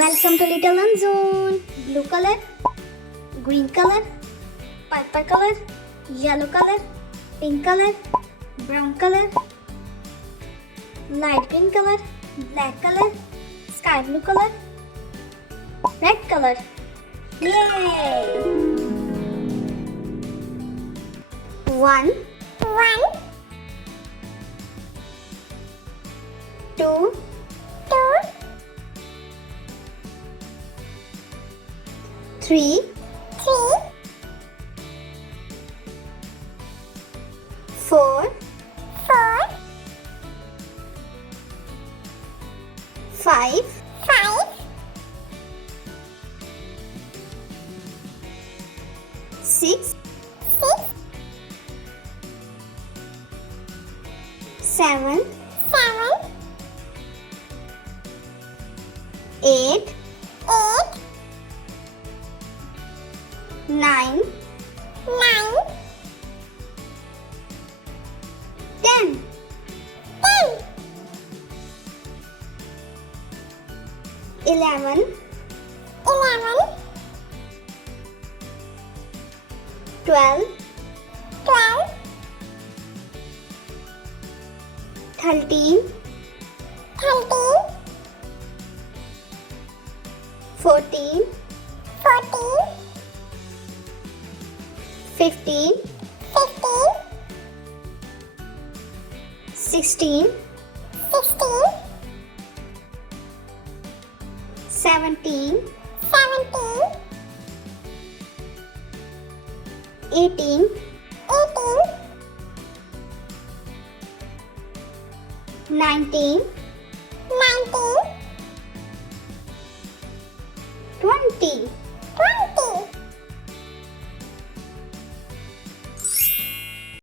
Welcome to Little Zone. Blue color, green color, purple color, yellow color, pink color, brown color, light green color, black color, sky blue color, red color. Yay! One, two, three, four, five, six, seven, eight, nine, 10. 11, 12, 13, 14, 15, 16, 17, 18, 19, 20.